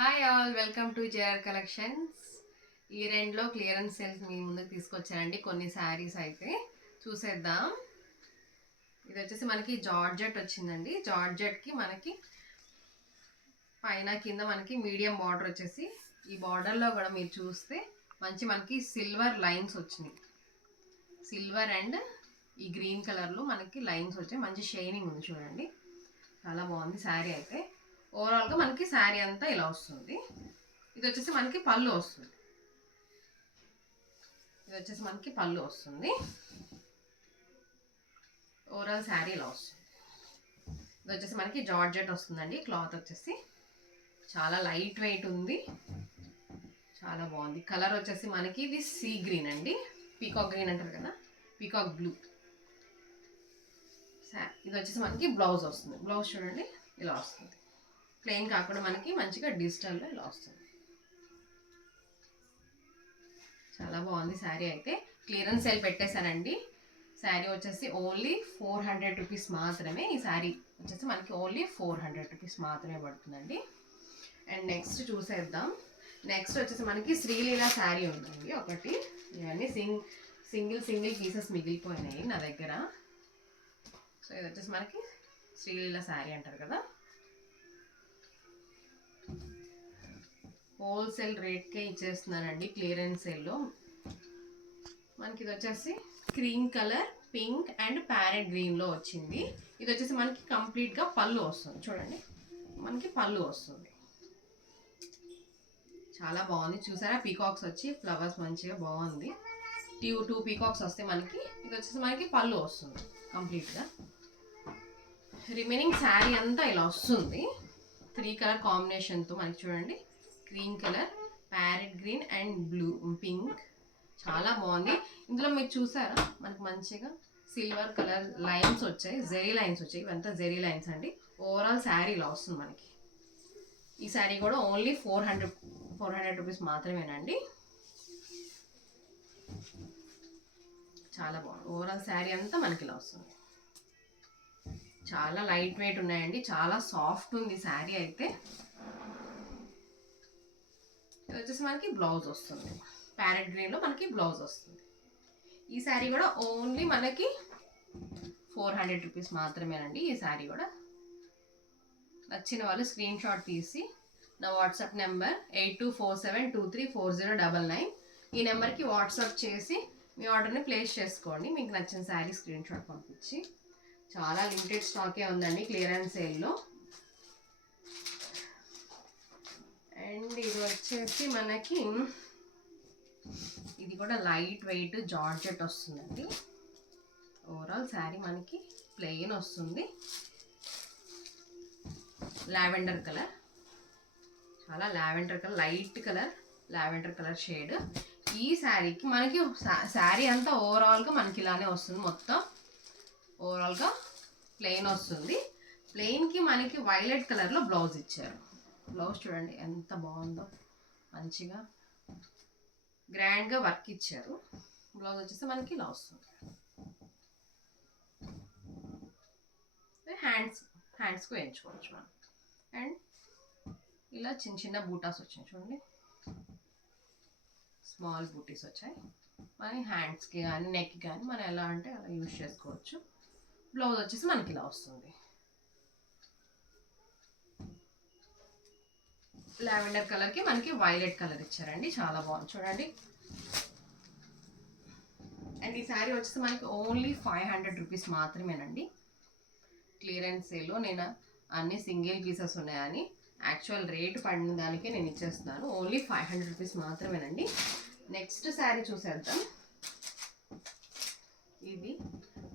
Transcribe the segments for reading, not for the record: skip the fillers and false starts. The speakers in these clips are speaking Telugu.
Hi all, welcome to JR collections. ఈ రెండ్లో క్లియరెన్స్ సేల్స్ మీ ముందుకు తీసుకొచ్చానండి. కొన్ని శారీస్ అయితే చూసేద్దాం. ఇది వచ్చేసి మనకి జార్జెట్ వచ్చిందండి. జార్జెట్కి మనకి పైన కింద మనకి మీడియం బార్డర్ వచ్చేసి, ఈ బార్డర్లో కూడా మీరు చూస్తే మనకి సిల్వర్ లైన్స్ వచ్చినాయి. సిల్వర్ అండ్ ఈ గ్రీన్ కలర్లో మనకి లైన్స్ వచ్చాయి. మంచి షైనింగ్ ఉంది చూడండి, చాలా బాగుంది శారీ అయితే. ఓవరాల్గా మనకి శారీ అంతా ఇలా వస్తుంది. ఇది వచ్చేసి మనకి పళ్ళు వస్తుంది. ఓవరాల్ శారీ ఇలా వస్తుంది. ఇది వచ్చేసి మనకి జార్జెట్ వస్తుందండి. క్లాత్ వచ్చేసి చాలా లైట్ వెయిట్ ఉంది, చాలా బాగుంది. కలర్ వచ్చేసి మనకి ఇది సీ గ్రీన్ అండి, పీకాక్ గ్రీన్ అంటారు కదా, పీకాక్ బ్లూ. ఇది వచ్చేసి మనకి బ్లౌజ్ వస్తుంది. బ్లౌజ్ చూడండి ఇలా వస్తుంది. ప్లెయిన్ కాకుండా మనకి మంచిగా డిజిటల్లో ఇలా వస్తుంది. చాలా బాగుంది శారీ అయితే. క్లియరెన్స్ సేల్ పెట్టేశానండి. శారీ వచ్చేసి ఓన్లీ 400 రూపీస్ మాత్రమే. ఈ శారీ వచ్చేసి మనకి ఓన్లీ 400 రూపీస్ మాత్రమే పడుతుందండి. అండ్ నెక్స్ట్ చూసేద్దాం. నెక్స్ట్ వచ్చేసి మనకి శ్రీలీల శారీ ఉందండి ఒకటి. ఇవన్నీ సింగిల్ పీసెస్ మిగిలిపోయినాయి నా దగ్గర. సో ఇది వచ్చేసి మనకి శ్రీలీల శారీ అంటారు కదా. హోల్సేల్ రేట్కే ఇచ్చేస్తున్నానండి క్లియరెన్స్ సేల్లో. మనకి ఇది వచ్చేసి cream colour, pink and parrot గ్రీన్లో వచ్చింది. ఇది వచ్చేసి మనకి కంప్లీట్గా పళ్ళు వస్తుంది. చూడండి మనకి పళ్ళు వస్తుంది, చాలా బాగుంది. చూసారా పీకాక్స్ వచ్చి ఫ్లవర్స్ మంచిగా బాగుంది. టూ పీకాక్స్ వస్తే మనకి ఇది వచ్చేసి మనకి పళ్ళు వస్తుంది కంప్లీట్గా. రిమైనింగ్ శారీ అంతా ఇలా వస్తుంది. 3 కలర్ కాంబినేషన్తో మనకి చూడండి, cream colour, parrot green and blue, pink. చాలా బాగుంది. ఇందులో మీరు చూసారా మనకి మంచిగా సిల్వర్ కలర్ లైన్స్ వచ్చాయి, జెరీ లైన్స్ వచ్చాయి. ఇవంతా జెరీ లైన్స్ అండి. ఓవరాల్ శారీ ఇలా వస్తుంది మనకి. ఈ శారీ కూడా ఓన్లీ 400 రూపీస్ మాత్రమేనండి. చాలా బాగుంది. ఓవరాల్ శారీ అంతా మనకి ఇలా వస్తుంది. చాలా లైట్ వెయిట్ ఉన్నాయండి, చాలా సాఫ్ట్ ఉంది శారీ అయితే. ఇది వచ్చేసి మనకి బ్లౌజ్ వస్తుంది. ప్యారెట్ గ్రీన్లో మనకి బ్లౌజ్ వస్తుంది. ఈ శారీ కూడా ఓన్లీ మనకి 400 రూపీస్ మాత్రమేనండి. ఈ శారీ కూడా నచ్చిన వాళ్ళు స్క్రీన్ షాట్ తీసి నా వాట్సాప్ నెంబర్ 8247234099 ఈ నెంబర్కి వాట్సాప్ చేసి మీ ఆర్డర్ని ప్లేస్ చేసుకోండి. మీకు నచ్చిన శారీ స్క్రీన్ షాట్ పంపించి. చాలా లిమిటెడ్ స్టాకే ఉందండి క్లియరెన్స్ సేల్లో. అండ్ ఇది వచ్చేసి మనకి ఇది కూడా లైట్ వెయిట్ జార్జెట్ వస్తుందండి. ఓవరాల్ శారీ మనకి ప్లెయిన్ వస్తుంది. లావెండర్ కలర్, చాలా lavender colour, light colour lavender colour shade. ఈ శారీకి మనకి శారీ అంతా ఓవరాల్గా మనకి ఇలానే వస్తుంది. మొత్తం ఓవరాల్గా ప్లెయిన్ వస్తుంది. ప్లెయిన్కి మనకి వైలెట్ కలర్లో బ్లౌజ్ ఇచ్చారు. బ్లౌజ్ చూడండి ఎంత బాగుందో, మంచిగా గ్రాండ్గా వర్క్ ఇచ్చారు. బ్లౌజ్ వచ్చేసి మనకి ఇలా వస్తుంది. హ్యాండ్స్కు వేయించుకోవచ్చు మనం. అండ్ ఇలా చిన్న బూటాస్ వచ్చాయి చూడండి, స్మాల్ బూటీస్ వచ్చాయి. మన హ్యాండ్స్కి కానీ నెక్కి కానీ మనం ఎలా అంటే అలా యూజ్ చేసుకోవచ్చు. బ్లౌజ్ వచ్చేసి మనకి ఇలా వస్తుంది. లావెండర్ కలర్కి మనకి వైలెట్ కలర్ ఇచ్చారండి, చాలా బాగుంది చూడండి. అండ్ ఈ శారీ వచ్చేసి మనకి ఓన్లీ 500 రూపీస్ మాత్రమేనండి. క్లియరెన్స్ సేల్లో నేను అన్ని సింగిల్ పీసెస్ ఉన్నాయని యాక్చువల్ రేట్ పడిన దానికే నేను ఇచ్చేస్తున్నాను. ఓన్లీ 500 రూపీస్ మాత్రమేనండి. నెక్స్ట్ శారీ చూసేద్దాం. ఇది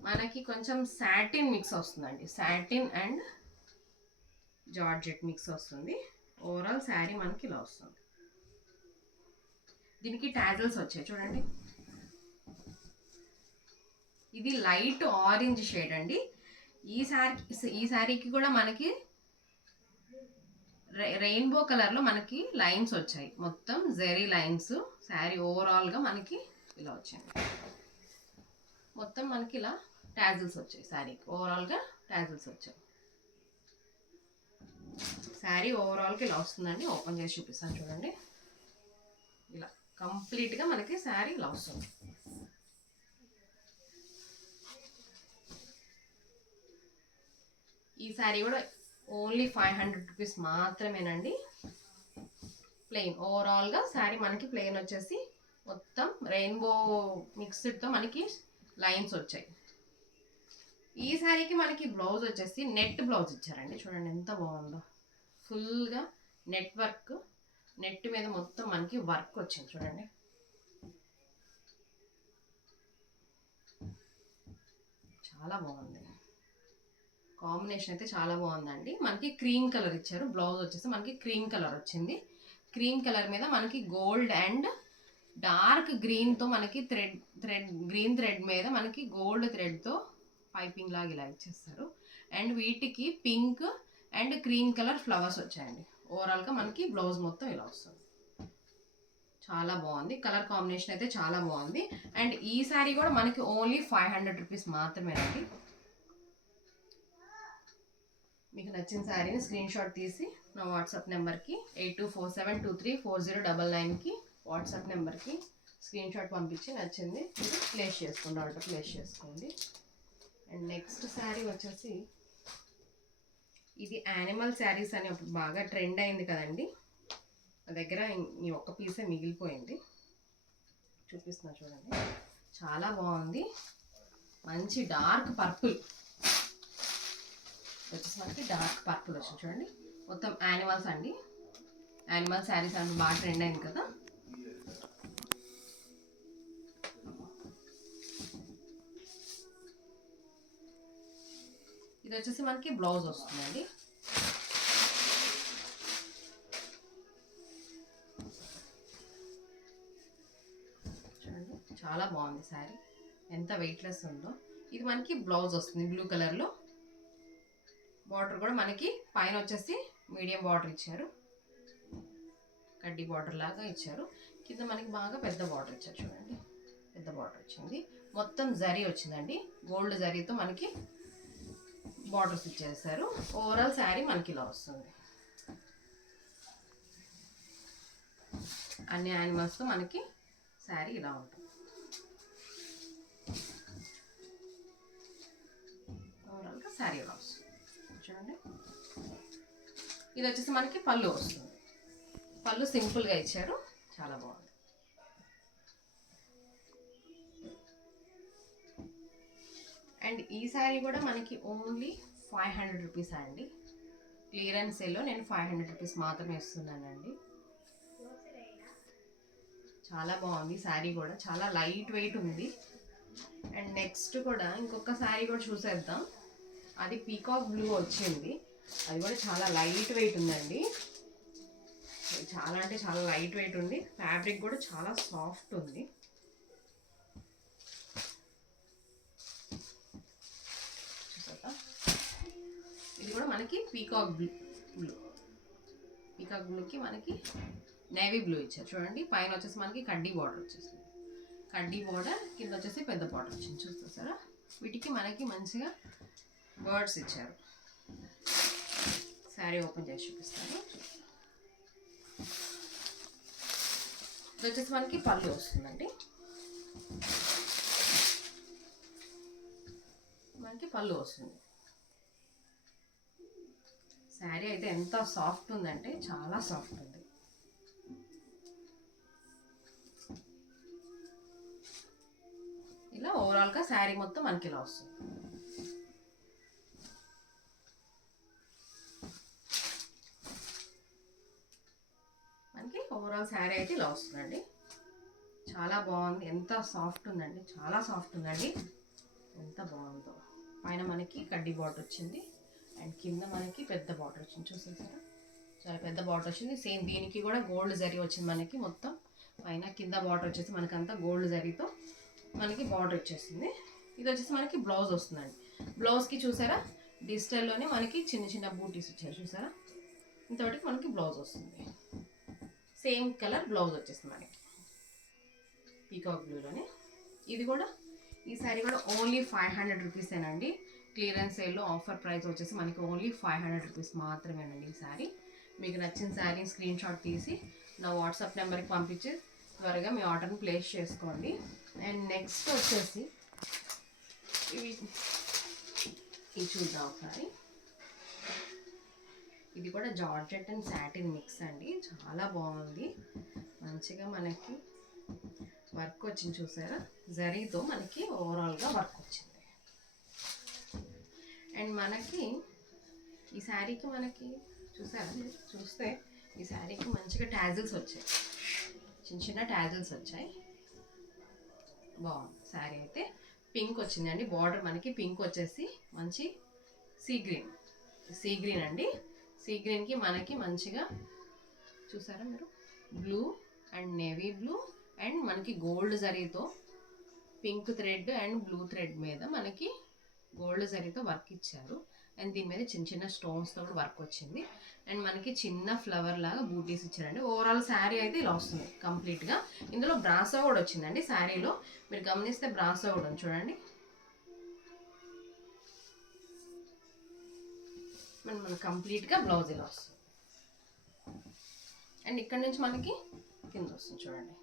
మనకి కొంచెం సాటిన్ మిక్స్ వస్తుందండి. సాటిన్ అండ్ జార్జెట్ మిక్స్ వస్తుంది. ఓవరాల్ శారీ మనకి ఇలా వస్తుంది. దీనికి టాజల్స్ వచ్చాయి చూడండి. ఇది లైట్ ఆరెంజ్ షేడ్ అండి. ఈ శారీకి కూడా మనకి రెయిన్బో కలర్లో మనకి లైన్స్ వచ్చాయి, మొత్తం జెరీ లైన్స్. శారీ ఓవరాల్గా మనకి ఇలా వచ్చింది. మొత్తం మనకి ఇలా టాజల్స్ వచ్చాయి. శారీకి ఓవరాల్గా టాజల్స్ వచ్చాయి. శారీ ఓవరాల్కి ఇలా వస్తుందండి. ఓపెన్ చేసి చూపిస్తాను చూడండి. ఇలా కంప్లీట్గా మనకి శారీ ఇలా వస్తుంది. ఈ శారీ కూడా ఓన్లీ 500 రూపీస్ మాత్రమేనండి. ప్లెయిన్ ఓవరాల్గా శారీ మనకి ప్లెయిన్ వచ్చేసి మొత్తం రెయిన్బో మిక్స్డ్తో మనకి లైన్స్ వచ్చాయి. ఈ శారీకి మనకి బ్లౌజ్ వచ్చేసి నెట్ బ్లౌజ్ ఇచ్చారండి. చూడండి ఎంత బాగుందో. ఫుల్గా నెట్ వర్క్, నెట్ మీద మొత్తం మనకి వర్క్ వచ్చింది చూడండి. చాలా బాగుంది. కాంబినేషన్ అయితే చాలా బాగుందండి. మనకి క్రీమ్ కలర్ ఇచ్చారు. బ్లౌజ్ వచ్చేసి మనకి క్రీమ్ కలర్ వచ్చింది. క్రీమ్ కలర్ మీద మనకి గోల్డ్ అండ్ డార్క్ గ్రీన్తో మనకి గ్రీన్ థ్రెడ్ మీద మనకి గోల్డ్ థ్రెడ్తో పైపింగ్ లాగా ఇలా ఇచ్చేస్తారు. అండ్ వీటికి pink and cream colour flowers వచ్చాయండి. ఓవరాల్గా మనకి బ్లౌజ్ మొత్తం ఇలా వస్తుంది. చాలా బాగుంది. కలర్ కాంబినేషన్ అయితే చాలా బాగుంది. అండ్ ఈ శారీ కూడా మనకి ఓన్లీ 500 రూపీస్ మాత్రమేనండి. మీకు నచ్చిన శారీని స్క్రీన్ షాట్ తీసి నా వాట్సాప్ నెంబర్కి 8247234099కి వాట్సాప్ నెంబర్కి స్క్రీన్ షాట్ పంపించి నచ్చింది మీరు ప్లేస్ చేసుకోండి, ఆర్డర్ ప్లేస్ చేసుకోండి. అండ్ నెక్స్ట్ శారీ వచ్చేసి ఇది యానిమల్ శారీస్ అని అప్పుడు బాగా ట్రెండ్ అయింది కదండి. నా దగ్గర ఈ ఒక్క పీసే మిగిలిపోయింది. చూపిస్తున్నా చూడండి. చాలా బాగుంది. మంచి డార్క్ పర్పుల్ వచ్చేసి మనకి డార్క్ పర్పుల్ వచ్చింది చూడండి. మొత్తం యానిమల్స్ అండి. యానిమల్ శారీస్ అంటే బాగా ట్రెండ్ అయింది కదా. ఇది వచ్చేసి మనకి బ్లౌజ్ వస్తుందండి. చూడండి చాలా బాగుంది శారీ. ఎంత వెయిట్లెస్ ఉందో. ఇది మనకి బ్లౌజ్ వస్తుంది బ్లూ కలర్లో. బార్డర్ కూడా మనకి పైన వచ్చేసి మీడియం బార్డర్ ఇచ్చారు. కడ్డీ బార్డర్ లాగా ఇచ్చారు. కింద మనకి బాగా పెద్ద బార్డర్ ఇచ్చారు చూడండి. పెద్ద బార్డర్ వచ్చింది. మొత్తం జరీ వచ్చిందండి. గోల్డ్ జరీతో మనకి బార్డర్స్ ఇచ్చేసారు. ఓవరాల్ శారీ మనకి ఇలా వస్తుంది. అన్ని యానిమల్స్తో మనకి శారీ ఇలా ఉంటుంది. ఓవరాల్గా శారీ ఇలా వస్తుంది చూడండి. ఇది వచ్చేసి మనకి పళ్ళు వస్తుంది. పళ్ళు సింపుల్గా ఇచ్చారు. చాలా బాగుంది. అండ్ ఈ శారీ కూడా మనకి ఓన్లీ 500 రూపీస్ అండి. క్లియరెన్స్ సేల్లో నేను 500 రూపీస్ మాత్రమే ఇస్తున్నానండి. చాలా బాగుంది శారీ కూడా. చాలా లైట్ వెయిట్ ఉంది. అండ్ నెక్స్ట్ కూడా ఇంకొక శారీ కూడా చూసేద్దాం. అది పీకాక్ బ్లూ వచ్చింది. అది కూడా చాలా లైట్ వెయిట్ ఉందండి. చాలా అంటే చాలా లైట్ వెయిట్ ఉంది. ఫ్యాబ్రిక్ కూడా చాలా సాఫ్ట్ ఉంది. ఇది కూడా మనకి పీకాక్ బ్లూకి మనకి నేవీ బ్లూ ఇచ్చారు చూడండి. పైన వచ్చేసి మనకి కడ్డీ బార్డర్ వచ్చేసింది. కడ్డీ బార్డర్ కింద వచ్చేసి పెద్ద బార్డర్ వచ్చింది. చూస్తారా. వీటికి మనకి మంచిగా బర్డ్స్ ఇచ్చారు. శారీ ఓపెన్ చేసి చూపిస్తాను. ఇది వచ్చేసి మనకి పళ్ళు వస్తుందండి. మనకి పళ్ళు వస్తుంది. శారీ అయితే ఎంత సాఫ్ట్ ఉందంటే చాలా సాఫ్ట్ ఉంది. ఇలా ఓవరాల్గా శారీ మొత్తం మనకి ఇలా వస్తుంది. మనకి ఓవరాల్ శారీ అయితే ఇలా వస్తుందండి. చాలా బాగుంది. ఎంత సాఫ్ట్ ఉందండి. చాలా సాఫ్ట్ ఉందండి. ఎంత బాగుందో. పైన మనకి కడ్డీ బార్డర్ వచ్చింది. అండ్ కింద మనకి పెద్ద బార్డర్ వచ్చింది. చూసేసారా. చాలా పెద్ద బార్డర్ వచ్చింది. సేమ్ దీనికి కూడా గోల్డ్ జరీ వచ్చింది మనకి. మొత్తం పైన కింద బార్డర్ వచ్చేసి మనకంతా గోల్డ్ జరీతో మనకి బార్డర్ వచ్చేసింది. ఇది వచ్చేసి మనకి బ్లౌజ్ వస్తుందండి. బ్లౌజ్కి చూసారా డిజిటల్లోనే మనకి చిన్న చిన్న బూటీస్ ఇచ్చారు. చూసారా. ఇంతవరకు మనకి బ్లౌజ్ వస్తుంది. సేమ్ కలర్ బ్లౌజ్ వచ్చేస్తుంది మనకి పీకాక్ బ్లూలోనే. ఇది కూడా ఈ శారీ కూడా ఓన్లీ 500 రూపీసేనండి. క్లియరెన్స్ సేల్లో ఆఫర్ ప్రైస్ వచ్చేసి మనకి ఓన్లీ 500 రూపీస్ మాత్రమేనండి ఈ శారీ. మీకు నచ్చిన శారీ స్క్రీన్ షాట్ తీసి నా వాట్సాప్ నెంబర్కి పంపించి త్వరగా మీ ఆర్డర్ని ప్లేస్ చేసుకోండి. అండ్ నెక్స్ట్ వచ్చేసి ఇవి చూద్దాం ఒకసారి. ఇది కూడా జార్జెట్ అండ్ సాటిన్ మిక్స్ అండి, చాలా బాగుంది. మంచిగా మనకి వర్క్ వచ్చింది చూసారా, జరీతో మనకి ఓవరాల్గా వర్క్ వచ్చింది. అండ్ మనకి ఈ శారీకి మనకి చూసారా, చూస్తే ఈ శారీకి మంచిగా టాజిల్స్ వచ్చాయి, చిన్న చిన్న టాజిల్స్ వచ్చాయి. బాగుంది శారీ అయితే. పింక్ వచ్చిందండి బార్డర్, మనకి పింక్ వచ్చేసి మంచి సీ గ్రీన్ అండి. సీ గ్రీన్కి మనకి మంచిగా చూసారా మీరు, blue and navy blue and మనకి గోల్డ్ జరీతో pink thread and blue thread మీద మనకి గోల్డ్ జరీతో వర్క్ ఇచ్చారు. అండ్ దీని మీద చిన్న చిన్న స్టోన్స్తో కూడా వర్క్ వచ్చింది. అండ్ మనకి చిన్న ఫ్లవర్ లాగా బూటీస్ ఇచ్చారండి. ఓవరాల్ శారీ అయితే ఇలా వస్తుంది కంప్లీట్గా. ఇందులో బ్రాసో కూడా వచ్చిందండి శారీలో, మీరు గమనిస్తే బ్రాసో కూడా ఉంది చూడండి. మన కంప్లీట్గా బ్లౌజ్ ఇలా వస్తుంది. అండ్ ఇక్కడ నుంచి మనకి కింద వస్తుంది చూడండి.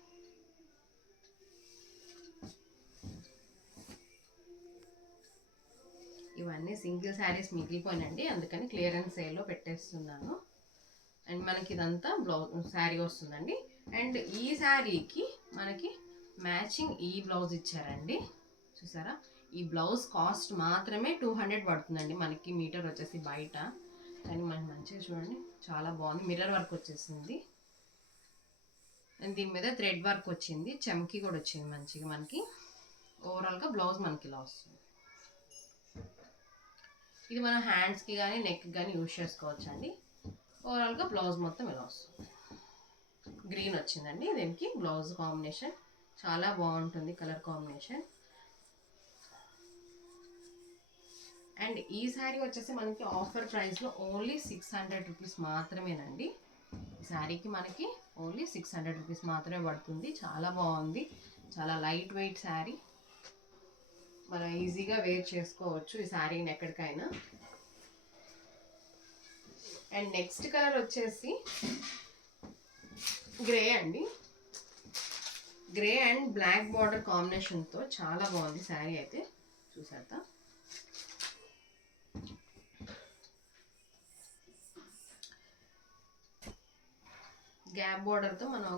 ఇవన్నీ సింగిల్ శారీస్ మిగిలిపోయినండి, అందుకని క్లియరెన్స్ సేల్లో పెట్టేస్తున్నాను. అండ్ మనకి ఇదంతా బ్లౌజ్ శారీ వస్తుందండి. అండ్ ఈ శారీకి మనకి మ్యాచింగ్ ఈ బ్లౌజ్ ఇచ్చారండి చూసారా. ఈ బ్లౌజ్ కాస్ట్ మాత్రమే 200 పడుతుందండి మనకి, మీటర్ వచ్చేసి బయట. కానీ మనకి మంచిగా చూడండి, చాలా బాగుంది. మిర్రర్ వర్క్ వచ్చేసింది అండ్ దీని మీద థ్రెడ్ వర్క్ వచ్చింది, చమ్కీ కూడా వచ్చింది మంచిగా మనకి. ఓవరాల్గా బ్లౌజ్ మనకి ఇలా వస్తుంది. ఇది మన హ్యాండ్స్కి కానీ నెక్కి కానీ యూజ్ చేసుకోవచ్చు అండి. ఓవరాల్గా బ్లౌజ్ మొత్తం ఇలా వస్తుంది. గ్రీన్ వచ్చిందండి దీనికి బ్లౌజ్ కాంబినేషన్, చాలా బాగుంటుంది కలర్ కాంబినేషన్. అండ్ ఈ శారీ వచ్చేసి మనకి ఆఫర్ ప్రైస్లో ఓన్లీ 600 రూపీస్ మాత్రమేనండి. ఈ శారీకి మనకి ఓన్లీ 600 రూపీస్ మాత్రమే పడుతుంది. చాలా బాగుంది, చాలా లైట్ వెయిట్ శారీ, మనం ఈజీగా వేర్ చేసుకోవచ్చు ఈ శారీని ఎక్కడికైనా. అండ్ నెక్స్ట్ కలర్ వచ్చేసి గ్రే అండి. గ్రే అండ్ బ్లాక్ బార్డర్ కాంబినేషన్తో చాలా బాగుంది శారీ అయితే చూసారా. గ్యాప్ బార్డర్తో మనం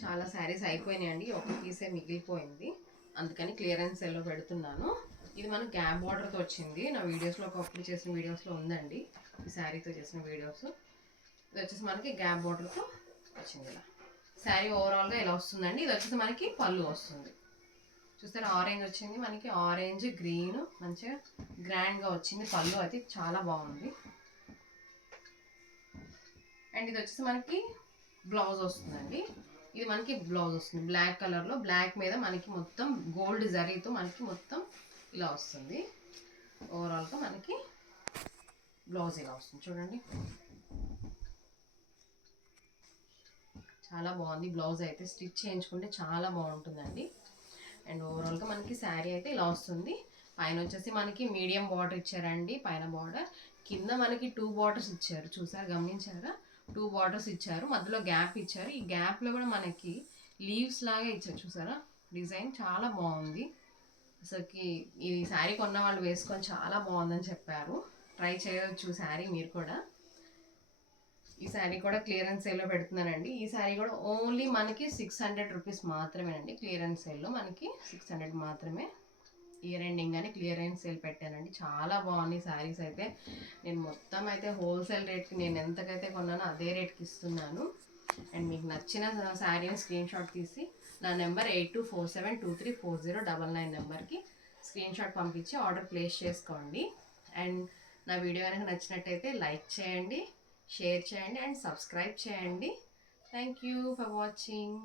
చాలా శారీస్ అయిపోయినాయండి, ఒక పీసే మిగిలిపోయింది, అందుకని క్లియరెన్స్ సేల్లో పెడుతున్నాను. ఇది మనకు గ్యాప్ బార్డర్తో వచ్చింది. నా వీడియోస్లో ఒకప్పుడు చేసిన వీడియోస్లో ఉందండి ఈ శారీతో చేసిన వీడియోస్. ఇది వచ్చేసి మనకి గ్యాప్ బార్డర్తో వచ్చింది. ఇలా శారీ ఓవరాల్గా ఇలా వస్తుందండి. ఇది వచ్చేసి మనకి పళ్ళు వస్తుంది చూస్తారా, ఆరెంజ్ వచ్చింది మనకి, ఆరెంజ్ గ్రీన్ మంచిగా గ్రాండ్గా వచ్చింది. పళ్ళు అయితే చాలా బాగుంది. అండ్ ఇది వచ్చేసి మనకి బ్లౌజ్ వస్తుందండి. ఇది మనకి బ్లౌజ్ వస్తుంది బ్లాక్ కలర్లో, బ్లాక్ మీద మనకి మొత్తం గోల్డ్ జరీతో మనకి మొత్తం ఇలా వస్తుంది. ఓవరాల్గా మనకి బ్లౌజ్ ఇలా వస్తుంది చూడండి, చాలా బాగుంది. బ్లౌజ్ అయితే స్టిచ్ చేయించుకుంటే చాలా బాగుంటుందండి. అండ్ ఓవరాల్గా మనకి శారీ అయితే ఇలా వస్తుంది. పైన వచ్చేసి మనకి మీడియం బార్డర్ ఇచ్చారండి, పైన బార్డర్, కింద మనకి 2 బార్డర్స్ ఇచ్చారు చూసారు, గమనించారా, 2 బార్డర్స్ ఇచ్చారు, మధ్యలో గ్యాప్ ఇచ్చారు. ఈ గ్యాప్లో కూడా మనకి లీవ్స్ లాగా ఇచ్చారు చూసారా, డిజైన్ చాలా బాగుంది. అసలుకి ఈ శారీ కొన్న వాళ్ళు వేసుకొని చాలా బాగుందని చెప్పారు. ట్రై చేయవచ్చు శారీ మీరు కూడా. ఈ శారీ కూడా క్లియరెన్స్ సేల్లో పెడుతున్నానండి. ఈ శారీ కూడా ఓన్లీ మనకి 600 రూపీస్ మాత్రమేనండి. క్లియరెన్స్ సేల్లో మనకి 600 మాత్రమే. ఇయర్ ఎండింగ్ అని క్లియరెన్స్ సేల్ పెట్టానండి. చాలా బాగున్నాయి శారీస్ అయితే. నేను మొత్తం అయితే హోల్సేల్ రేట్కి నేను ఎంతకైతే కొన్నానో అదే రేట్కి ఇస్తున్నాను. అండ్ మీకు నచ్చిన శారీని స్క్రీన్ షాట్ తీసి నా నెంబర్ 8247234099 నెంబర్కి స్క్రీన్ షాట్ పంపించి ఆర్డర్ ప్లేస్ చేసుకోండి. అండ్ నా వీడియో కనుక నచ్చినట్టయితే లైక్ చేయండి, షేర్ చేయండి అండ్ సబ్స్క్రైబ్ చేయండి. Thank you for watching.